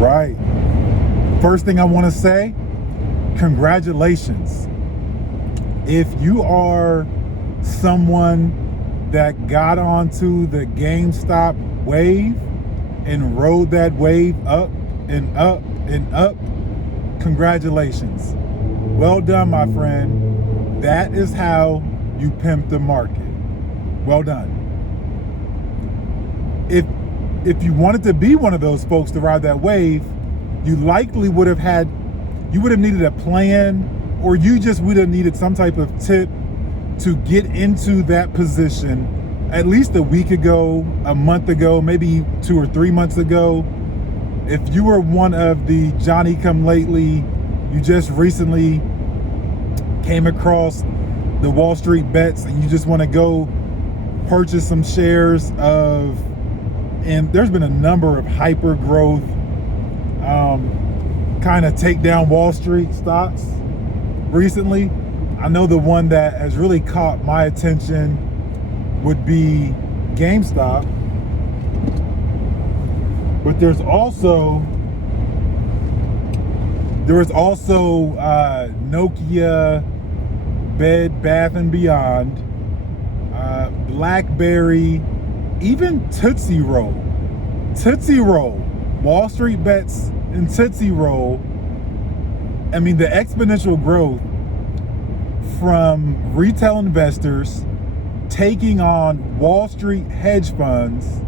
Right. First thing I want to say, congratulations. If you are someone that got onto the GameStop wave and rode that wave up and up and up, congratulations. Well done, my friend. That is how you pimp the market. Well done. If you wanted to be one of those folks to ride that wave, you likely would have needed a plan, or you just would have needed some type of tip to get into that position at least a week ago, a month ago, maybe 2 or 3 months ago. If you were one of the Johnny come lately, you just recently came across the Wall Street bets and you just want to go purchase some shares of, and there's been a number of hyper growth kind of take down Wall Street stocks recently. I know the one that has really caught my attention would be GameStop, but there's also Nokia, Bed Bath and Beyond, BlackBerry, even Tootsie Roll, Wall Street bets and Tootsie Roll. I mean, the exponential growth from retail investors taking on Wall Street hedge funds,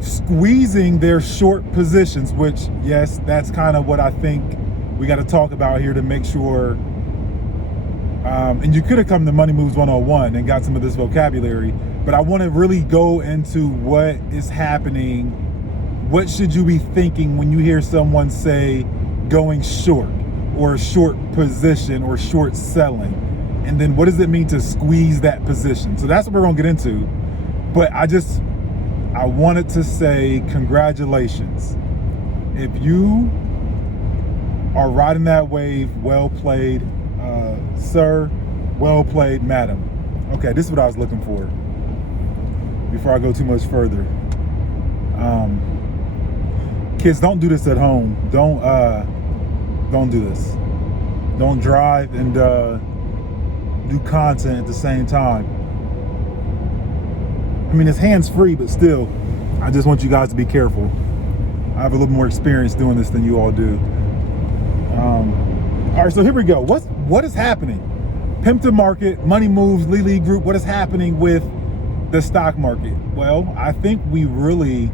squeezing their short positions, which, yes, that's kind of what I think we got to talk about here to make sure. And you could have come to Money Moves 101 and got some of this vocabulary, but I want to really go into what is happening. What should you be thinking when you hear someone say going short or short position or short selling? And then what does it mean to squeeze that position? So that's what we're going to get into. But I wanted to say congratulations. If you are riding that wave, well played, sir. Well played, madam. Okay, this is what I was looking for before I go too much further. Kids, don't do this at home. Don't do this. Don't drive and do content at the same time. I mean, it's hands-free, but still, I just want you guys to be careful. I have a little more experience doing this than you all do. All right, so here we go. What is happening? Pimp to Market, Money Moves, Lee Group. What is happening with the stock market? Well, I think we really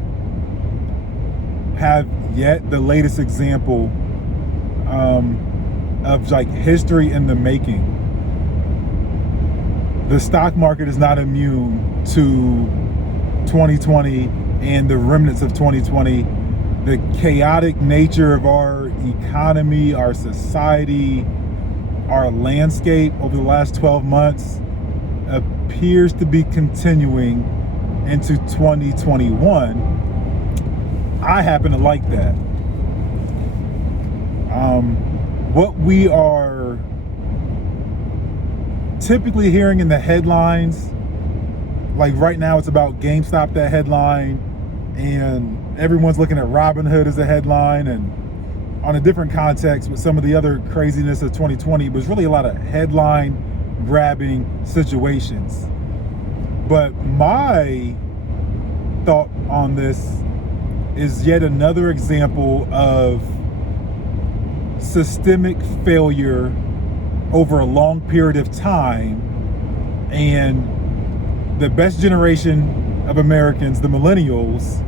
have yet the latest example of like history in the making. The stock market is not immune to 2020 and the remnants of 2020. The chaotic nature of our economy, our society, our landscape over the last 12 months appears to be continuing into 2021. I happen to like that. What we are typically hearing in the headlines, like right now it's about GameStop, that headline, and everyone's looking at Robinhood as a headline, and on a different context with some of the other craziness of 2020, it was really a lot of headline grabbing situations. But my thought on this is yet another example of systemic failure over a long period of time, and the best generation of Americans, the millennials,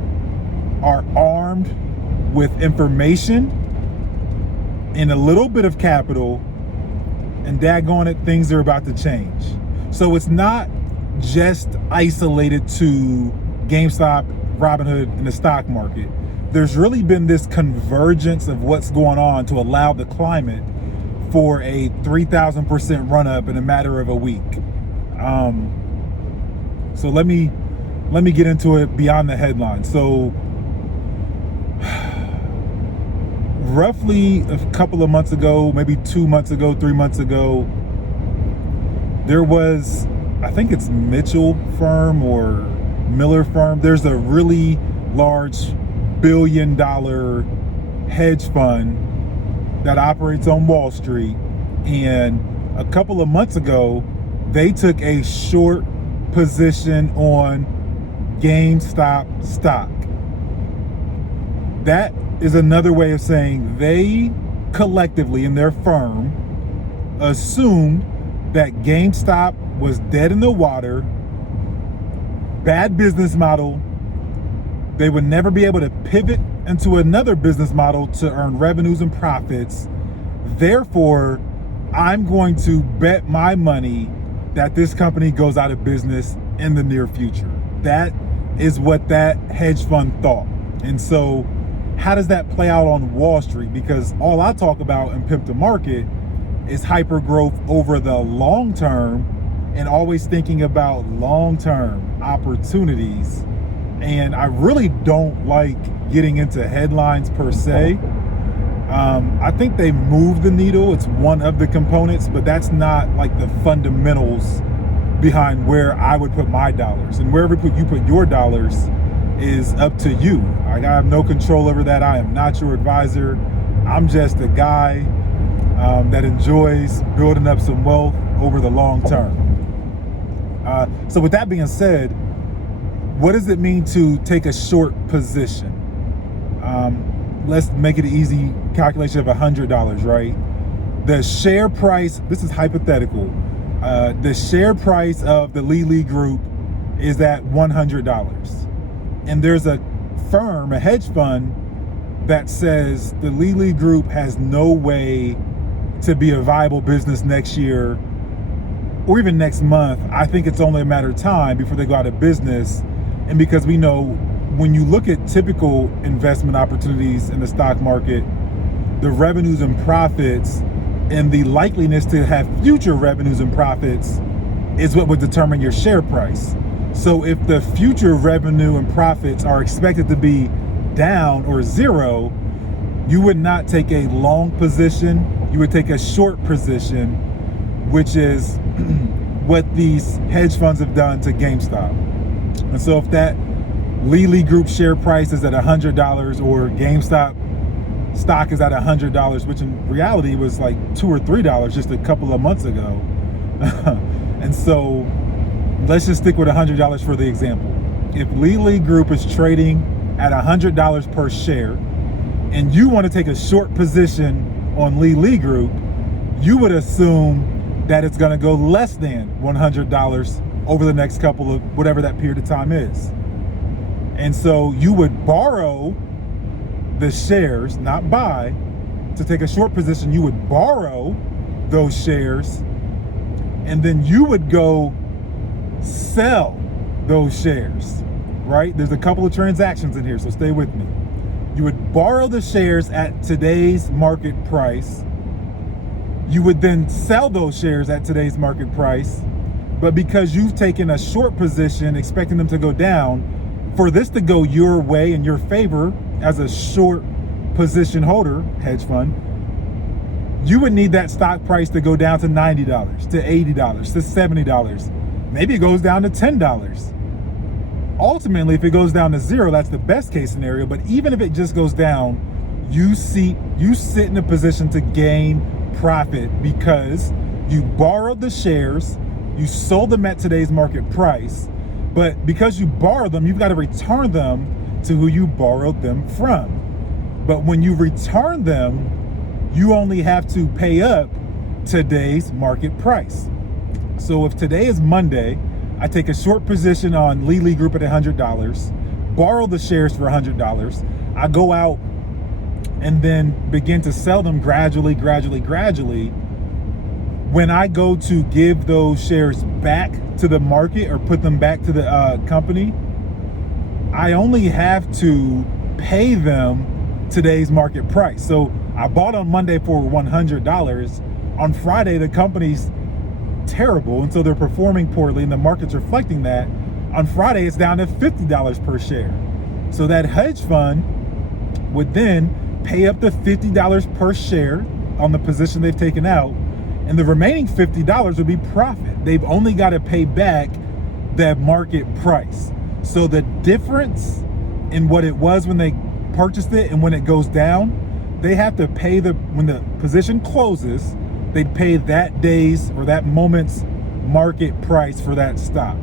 are armed with information and a little bit of capital, and daggone it, things are about to change. So it's not just isolated to GameStop, Robinhood, and the stock market. There's really been this convergence of what's going on to allow the climate for a 3,000% run up in a matter of a week. So let me get into it beyond the headline. So roughly a couple of months ago, maybe 2 months ago, 3 months ago, there was, I think it's Mitchell firm or Miller firm. There's a really large billion-dollar hedge fund that operates on Wall Street. And a couple of months ago, they took a short position on GameStop stock. That is another way of saying they collectively in their firm assumed that GameStop was dead in the water, bad business model. They would never be able to pivot into another business model to earn revenues and profits. Therefore, I'm going to bet my money that this company goes out of business in the near future. That is what that hedge fund thought. And so how does that play out on Wall Street? Because all I talk about in Pimp to Market is hyper growth over the long term and always thinking about long-term opportunities. And I really don't like getting into headlines per se. I think they move the needle. It's one of the components, but that's not like the fundamentals behind where I would put my dollars. And wherever you put your dollars is up to you. I have no control over that. I am not your advisor. I'm just a guy that enjoys building up some wealth over the long term. So with that being said, what does it mean to take a short position? Let's make it an easy calculation of $100, right? The share price, this is hypothetical. The share price of the Lee Group is at $100. And there's a firm, a hedge fund, that says the Lee Group has no way to be a viable business next year or even next month. I think it's only a matter of time before they go out of business. And because we know when you look at typical investment opportunities in the stock market, the revenues and profits and the likeliness to have future revenues and profits is what would determine your share price. So if the future revenue and profits are expected to be down or zero, you would not take a long position, you would take a short position, which is what these hedge funds have done to GameStop. And so if that Lee Group share price is at $100 or GameStop stock is at $100, which in reality was like $2 or $3 just a couple of months ago. And so let's just stick with $100 for the example. If Lee Group is trading at $100 per share and you want to take a short position on Lee Group, you would assume that it's going to go less than $100 over the next couple of whatever that period of time is. And so you would borrow the shares, not buy. To take a short position, you would borrow those shares and then you would go sell those shares, right? There's a couple of transactions in here, so stay with me. You would borrow the shares at today's market price. You would then sell those shares at today's market price. But because you've taken a short position expecting them to go down, for this to go your way in your favor as a short position holder, hedge fund, you would need that stock price to go down to $90, to $80, to $70. Maybe it goes down to $10. Ultimately, if it goes down to zero, that's the best case scenario. But even if it just goes down, you sit in a position to gain profit because you borrowed the shares, you sold them at today's market price, but because you borrowed them, you've got to return them to who you borrowed them from. But when you return them, you only have to pay up today's market price. So if today is Monday, I take a short position on Lee Group at $100, borrow the shares for $100, I go out and then begin to sell them gradually. When I go to give those shares back to the market or put them back to the company, I only have to pay them today's market price. So I bought on Monday for $100. On Friday, the company's terrible, and so they're performing poorly, and the market's reflecting that. On Friday, it's down to $50 per share. So that hedge fund would then pay up to $50 per share on the position they've taken out, and the remaining $50 would be profit. They've only got to pay back that market price. So the difference in what it was when they purchased it, and when it goes down, they have to pay when the position closes, they pay that day's or that moment's market price for that stock.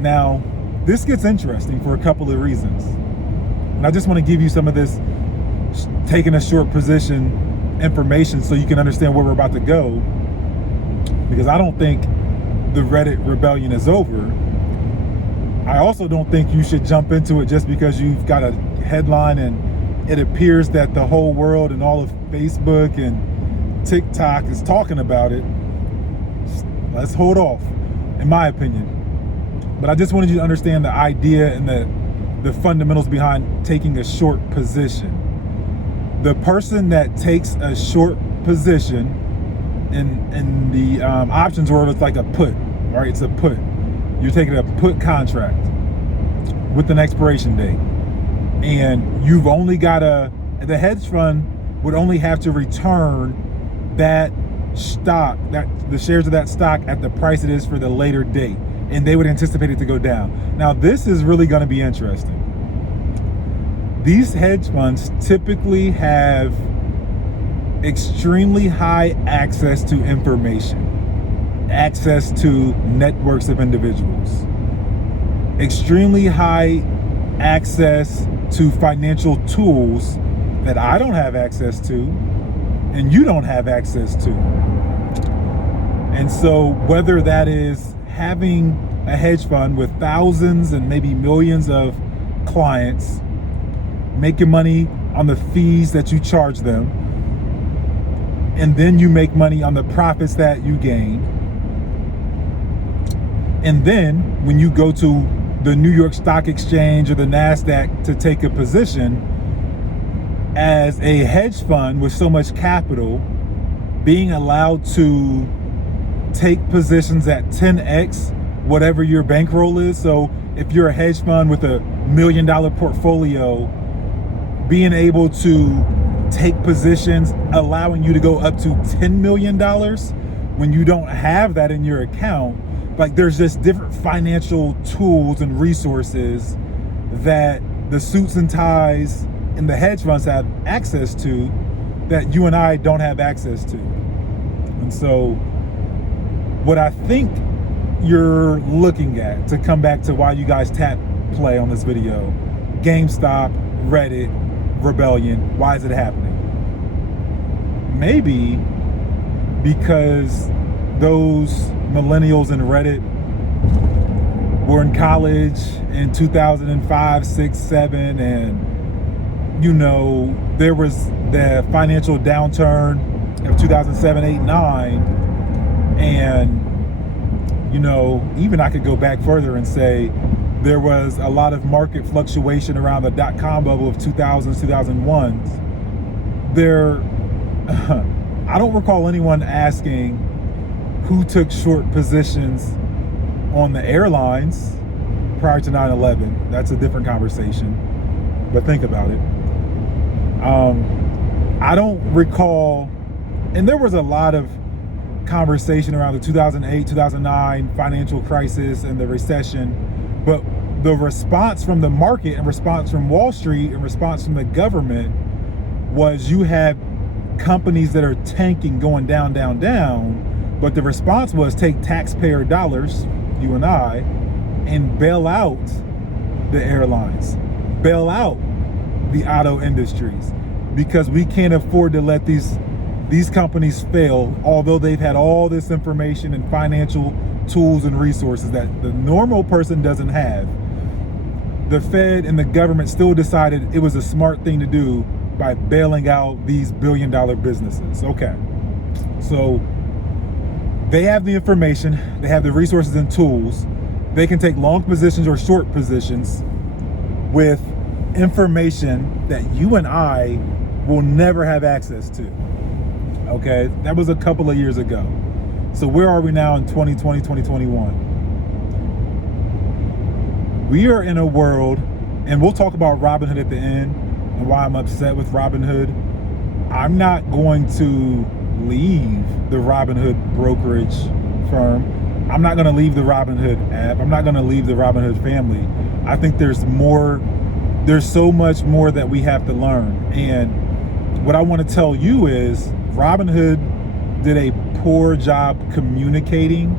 Now, this gets interesting for a couple of reasons. And I just want to give you some of this taking a short position information so you can understand where we're about to go, because I don't think the Reddit rebellion is over. I also don't think you should jump into it just because you've got a headline and it appears that the whole world and all of Facebook and TikTok is talking about it. Let's hold off, in my opinion. But I just wanted you to understand the idea and the fundamentals behind taking a short position. The person that takes a short position in the options world, it's like a put, right? It's a put. You're taking a put contract with an expiration date, and you've only got the hedge fund would only have to return that stock, the shares of that stock at the price it is for the later date, and they would anticipate it to go down. Now, this is really going to be interesting. These hedge funds typically have extremely high access to information, access to networks of individuals, extremely high access to financial tools that I don't have access to and you don't have access to. And so whether that is having a hedge fund with thousands and maybe millions of clients, making money on the fees that you charge them, and then you make money on the profits that you gain. And then when you go to the New York Stock Exchange or the NASDAQ to take a position, as a hedge fund with so much capital, being allowed to take positions at 10x whatever your bankroll is. So if you're a hedge fund with $1 million portfolio, being able to take positions allowing you to go up to $10 million when you don't have that in your account. Like, there's just different financial tools and resources that the suits and ties and the hedge funds have access to that you and I don't have access to. And so what I think you're looking at, to come back to why you guys tap play on this video, GameStop, Reddit, rebellion, why is it happening? Maybe because those millennials in Reddit were in college in 2005, 6, 7, and you know, there was the financial downturn of 2007, 8, 9, and you know, even I could go back further and say there was a lot of market fluctuation around the dot-com bubble of 2000s, 2001s. I don't recall anyone asking who took short positions on the airlines prior to 9/11. That's a different conversation, but think about it. I don't recall, and there was a lot of conversation around the 2008, 2009 financial crisis and the recession, but the response from the market and response from Wall Street and response from the government was you had companies that are tanking, going down, down, down, but the response was take taxpayer dollars, you and I, and bail out the airlines, bail out the auto industries, because we can't afford to let these companies fail, although they've had all this information and financial tools and resources that the normal person doesn't have. The Fed and the government still decided it was a smart thing to do by bailing out these billion-dollar businesses. Okay, so they have the information, they have the resources and tools. They can take long positions or short positions with information that you and I will never have access to. Okay, that was a couple of years ago. So where are we now in 2020, 2021? We are in a world, and we'll talk about Robinhood at the end and why I'm upset with Robinhood. I'm not going to leave the Robinhood brokerage firm. I'm not going to leave the Robinhood app. I'm not going to leave the Robinhood family. I think there's more there's so much more that we have to learn. And what I want to tell you is Robinhood did a poor job communicating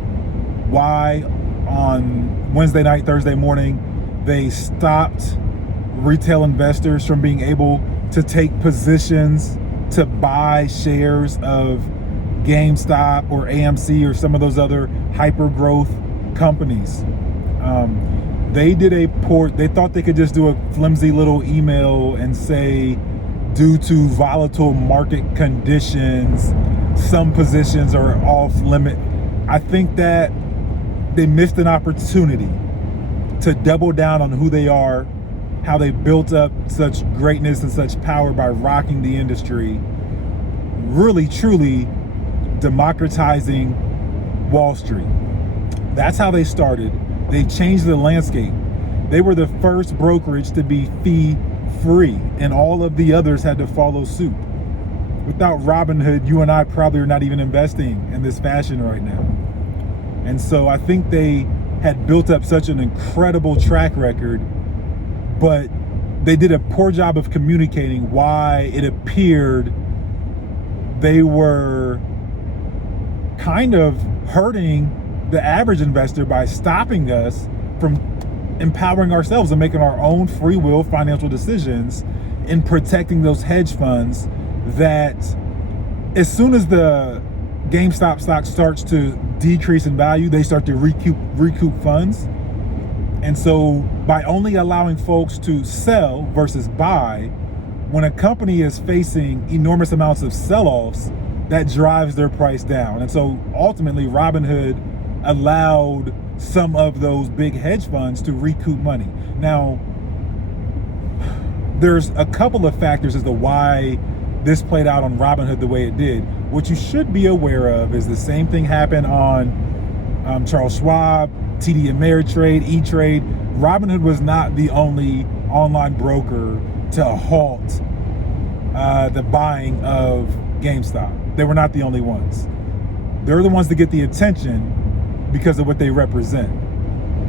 why on Wednesday night, Thursday morning, they stopped retail investors from being able to take positions to buy shares of GameStop or AMC or some of those other hyper growth companies. They thought they could just do a flimsy little email and say, due to volatile market conditions, some positions are off limit. I think that they missed an opportunity to double down on who they are, how they built up such greatness and such power by rocking the industry, really, truly democratizing Wall Street. That's how they started. They changed the landscape. They were the first brokerage to be fee-free, and all of the others had to follow suit. Without Robinhood, you and I probably are not even investing in this fashion right now. And so I think they had built up such an incredible track record, but they did a poor job of communicating why it appeared they were kind of hurting the average investor by stopping us from empowering ourselves and making our own free will financial decisions and protecting those hedge funds that as soon as the GameStop stock starts to decrease in value, they start to recoup funds. And so by only allowing folks to sell versus buy, when a company is facing enormous amounts of sell-offs, that drives their price down. And so ultimately Robinhood allowed some of those big hedge funds to recoup money. Now, there's a couple of factors as to why this played out on Robinhood the way it did. What you should be aware of is the same thing happened on Charles Schwab, TD Ameritrade, E-Trade. Robinhood was not the only online broker to halt the buying of GameStop. They were not the only ones. They're the ones that get the attention because of what they represent.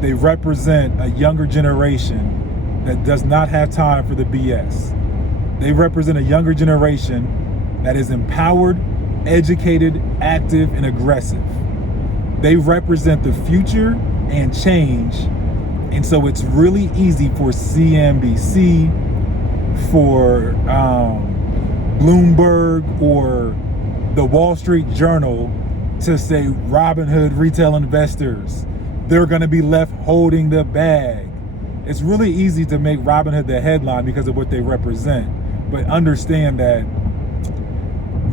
They represent a younger generation that does not have time for the BS. They represent a younger generation that is empowered, educated, active, and aggressive. They represent the future and change. And so it's really easy for CNBC, for Bloomberg, or the Wall Street Journal to say Robinhood retail investors, they're going to be left holding the bag. It's really easy to make Robinhood the headline because of what they represent. But understand that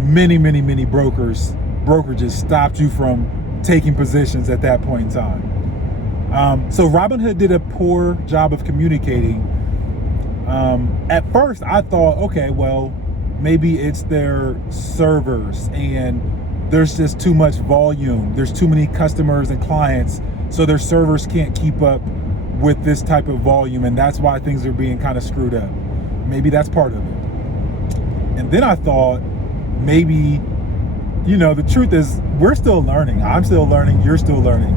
many brokerages stopped you from taking positions at that point in time. So Robinhood did a poor job of communicating. At first, I thought, okay, well, maybe it's their servers and there's just too much volume. There's too many customers and clients, so their servers can't keep up with this type of volume, and that's why things are being kind of screwed up. Maybe that's part of it. And then I thought, maybe, the truth is we're still learning. I'm still learning. You're still learning.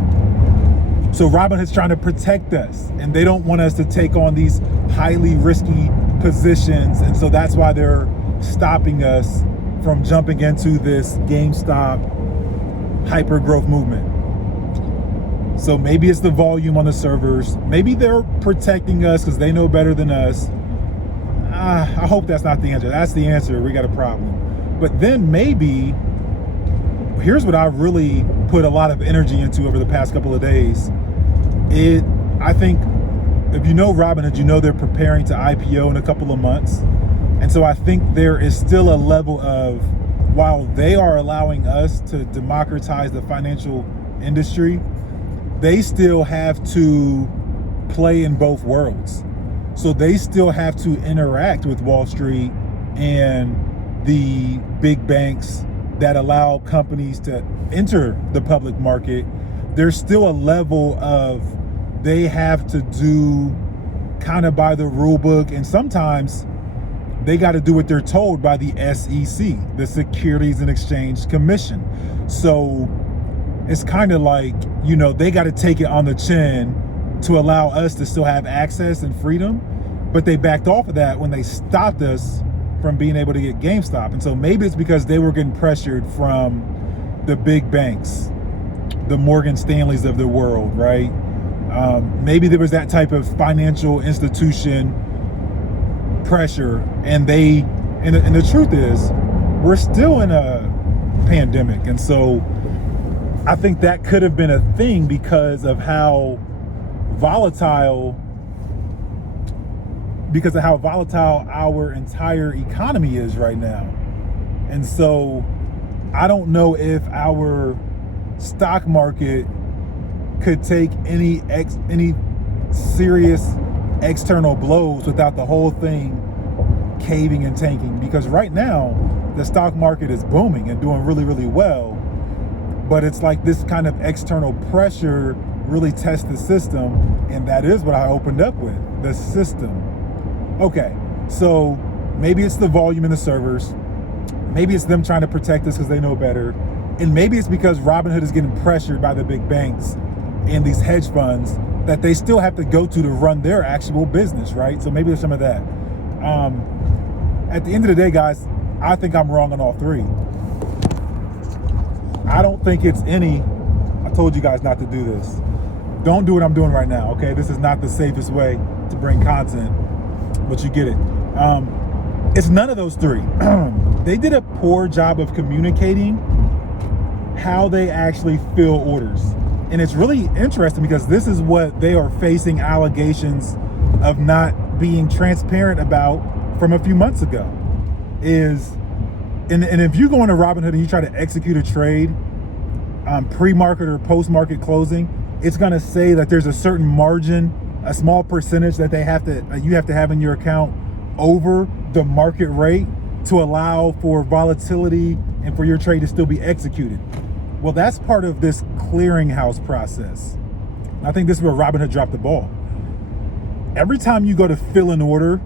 So Robinhood's trying to protect us, and they don't want us to take on these highly risky positions. And so that's why they're stopping us from jumping into this GameStop hyper growth movement. So maybe it's the volume on the servers. Maybe they're protecting us because they know better than us. I hope that's not the answer. That's the answer. We got a problem. But then maybe, here's what I really put a lot of energy into over the past couple of days. I think if you know Robinhood, you know they're preparing to IPO in a couple of months. And so I think there is still a level of, while they are allowing us to democratize the financial industry, they still have to play in both worlds. So they still have to interact with Wall Street and the big banks that allow companies to enter the public market. There's still a level of, they have to do kind of by the rule book, and sometimes they got to do what they're told by the SEC, the Securities and Exchange Commission. So it's kind of like, they got to take it on the chin to allow us to still have access and freedom. but they backed off of that when they stopped us from being able to get GameStop. And so maybe it's because they were getting pressured from the big banks, the Morgan Stanleys of the world, right? Maybe there was that type of financial institution pressure, and the truth is, we're still in a pandemic, and so I think that could have been a thing because of how volatile our entire economy is right now. And so I don't know if our stock market could take any serious external blows without the whole thing caving and tanking, because right now the stock market is booming and doing really, really well, but it's like this kind of external pressure really tests the system, and that is what I opened up with, the system. Okay, so maybe it's the volume in the servers, maybe it's them trying to protect us because they know better, and maybe it's because Robinhood is getting pressured by the big banks and these hedge funds that they still have to go to run their actual business, right? So maybe there's some of that. At the end of the day, guys, I think I'm wrong on all three. I don't think it's I told you guys not to do this. Don't do what I'm doing right now, okay? This is not the safest way to bring content, but you get it. It's none of those three. They did a poor job of communicating how they actually fill orders. And it's really interesting because this is what they are facing allegations of not being transparent about from a few months ago. And if you go into Robinhood and you try to execute a trade, pre-market or post-market closing, it's gonna say that there's a certain margin, a small percentage that you have to have in your account over the market rate to allow for volatility and for your trade to still be executed. Well, that's part of this clearinghouse process. I think this is where Robinhood dropped the ball. Every time you go to fill an order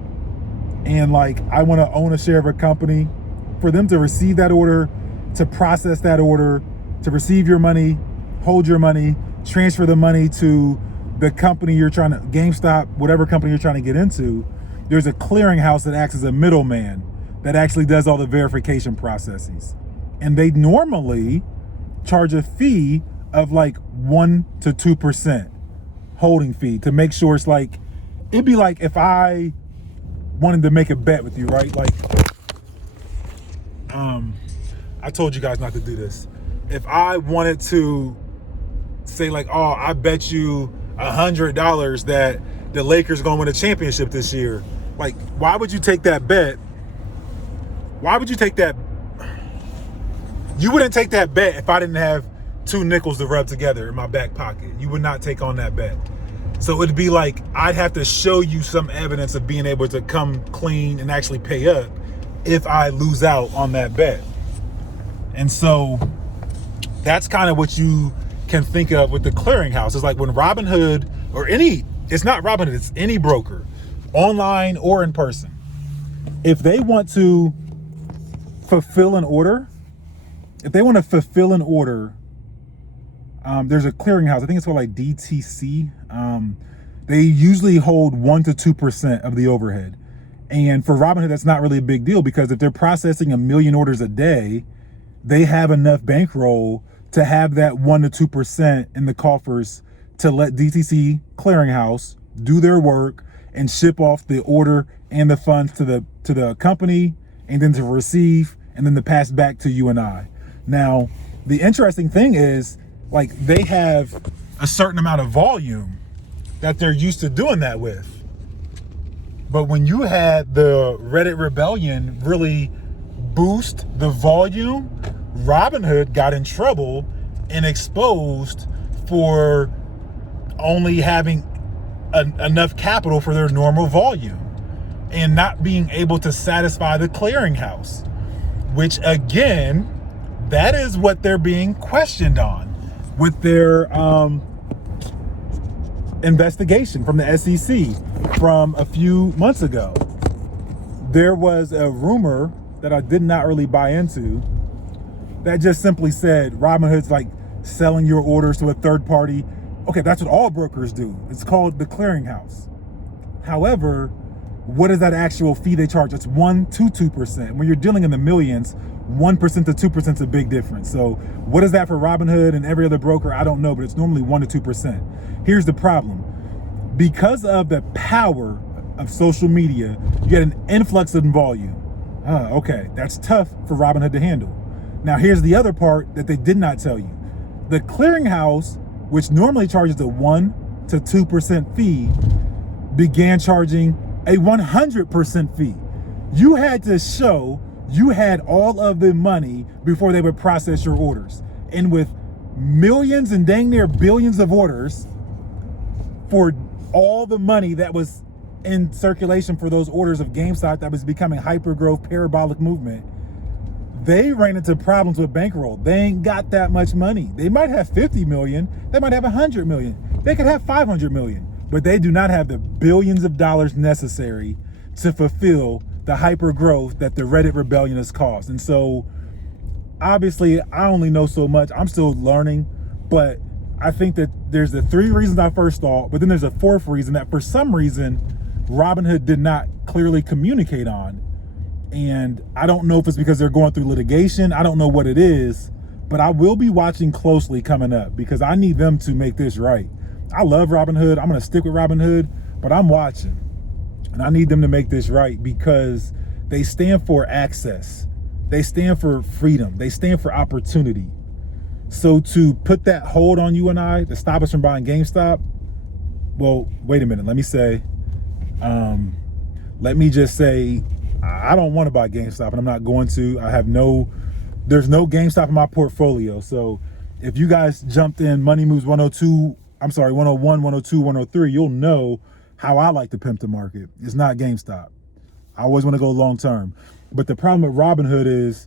and like, I want to own a share of a company, for them to receive that order, to process that order, to receive your money, hold your money, transfer the money to the company you're trying to, GameStop, whatever company you're trying to get into, there's a clearinghouse that acts as a middleman that actually does all the verification processes. And they normally charge a fee of like 1 to 2% holding fee to make sure it's like, it'd be like if I wanted to make a bet with you, right? Like, I told you guys not to do this. If I wanted to say like, oh, I bet you $100 that the Lakers gonna win a championship this year. Like, why would you take that bet? Why would you take that? You wouldn't take that bet if I didn't have 2 nickels to rub together in my back pocket. You would not take on that bet. So it'd be like, I'd have to show you some evidence of being able to come clean and actually pay up if I lose out on that bet. And so that's kind of what you can think of with the clearinghouse. It's like when Robinhood or it's not Robinhood, it's any broker, online or in person. If they want to fulfill an order, there's a clearinghouse, I think it's called like DTC. They usually hold 1 to 2% of the overhead. And for Robinhood, that's not really a big deal because if they're processing 1 million orders a day, they have enough bankroll to have that 1 to 2% in the coffers to let DTC clearinghouse do their work and ship off the order and the funds to the company, and then to receive and then to pass back to you and I. Now, the interesting thing is, like, they have a certain amount of volume that they're used to doing that with. But when you had the Reddit rebellion really boost the volume, Robinhood got in trouble and exposed for only having enough capital for their normal volume and not being able to satisfy the clearinghouse, which again, that is what they're being questioned on with their investigation from the SEC from a few months ago. There was a rumor that I did not really buy into that just simply said Robinhood's like selling your orders to a third party. Okay, that's what all brokers do. It's called the clearinghouse. However, what is that actual fee they charge? It's 1 to 2%. When you're dealing in the millions, 1% to 2% is a big difference. So what is that for Robinhood and every other broker? I don't know, but it's normally 1 to 2%. Here's the problem. Because of the power of social media, you get an influx in volume. Okay, that's tough for Robinhood to handle. Now, here's the other part that they did not tell you. The clearinghouse, which normally charges a 1 to 2% fee, began charging a 100% fee. You had to show you had all of the money before they would process your orders. And with millions and dang near billions of orders for all the money that was in circulation for those orders of GameStop that was becoming hyper growth, parabolic movement, they ran into problems with bankroll. They ain't got that much money. They might have 50 million. They might have 100 million. They could have 500 million, but they do not have the billions of dollars necessary to fulfill the hyper growth that the Reddit rebellion has caused. And so obviously I only know so much. I'm still learning, but I think that there's the 3 reasons I first thought, but then there's a 4th reason that for some reason Robinhood did not clearly communicate on. And I don't know if it's because they're going through litigation. I don't know what it is, but I will be watching closely coming up because I need them to make this right. I love Robinhood. I'm going to stick with Robinhood, but I'm watching. And I need them to make this right because they stand for access. They stand for freedom. They stand for opportunity. So to put that hold on you and I, to stop us from buying GameStop, well, wait a minute. Let me just say, I don't want to buy GameStop and I'm not going to. There's no GameStop in my portfolio. So if you guys jumped in Money Moves 101, 102, 103, you'll know how I like to pimp the market. It's not GameStop. I always want to go long term. But the problem with Robinhood is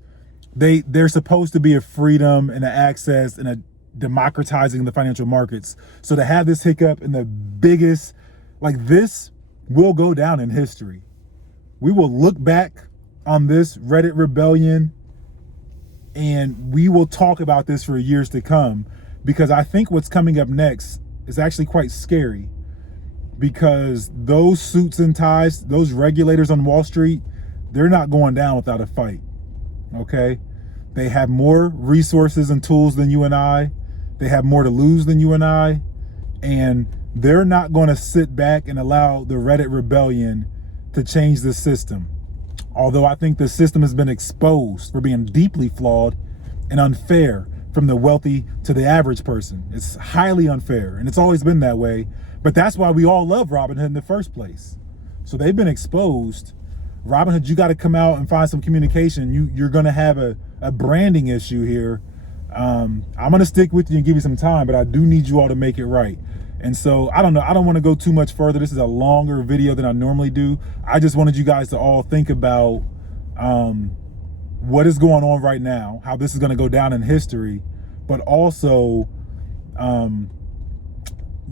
they're supposed to be a freedom and an access and a democratizing the financial markets. So to have this hiccup in the biggest, like this will go down in history. We will look back on this Reddit rebellion and we will talk about this for years to come, because I think what's coming up next is actually quite scary, because those suits and ties, those regulators on Wall Street, they're not going down without a fight. Okay? They have more resources and tools than you and I. They have more to lose than you and I. And they're not going to sit back and allow the Reddit rebellion to change the system. Although I think the system has been exposed for being deeply flawed and unfair from the wealthy to the average person. It's highly unfair, and it's always been that way. But that's why we all love Robinhood in the first place. So they've been exposed. Robinhood, you got to come out and find some communication. You're going to have a branding issue here. I'm going to stick with you and give you some time, but I do need you all to make it right. And so I don't know. I don't want to go too much further. This is a longer video than I normally do. I just wanted you guys to all think about what is going on right now, how this is going to go down in history, but also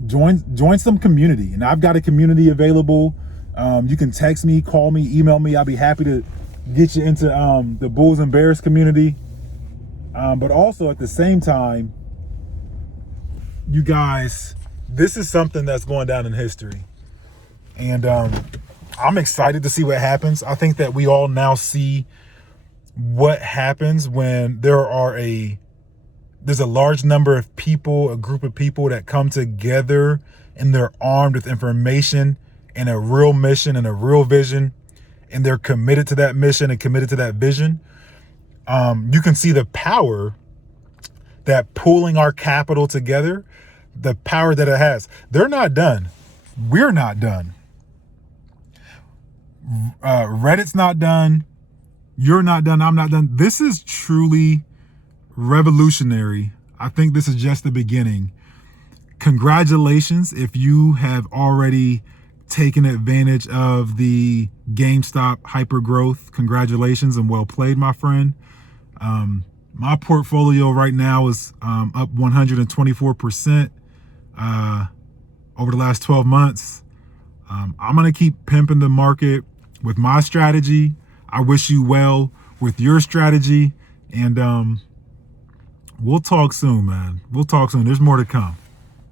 join some community. And I've got a community available. You can text me, call me, email me. I'll be happy to get you into the Bulls and Bears community. But also at the same time, you guys, this is something that's going down in history. And I'm excited to see what happens. I think that we all now see what happens when there's a large number of people, a group of people that come together and they're armed with information and a real mission and a real vision, and they're committed to that mission and committed to that vision. You can see the power that pooling our capital together, the power that it has. They're not done. We're not done. Reddit's not done. You're not done. I'm not done. This is truly revolutionary. I think this is just the beginning. Congratulations if you have already taken advantage of the GameStop hyper growth. Congratulations and well played, my friend. My portfolio right now is up 124% over the last 12 months. I'm going to keep pimping the market with my strategy. I wish you well with your strategy, and we'll talk soon, man. We'll talk soon. There's more to come.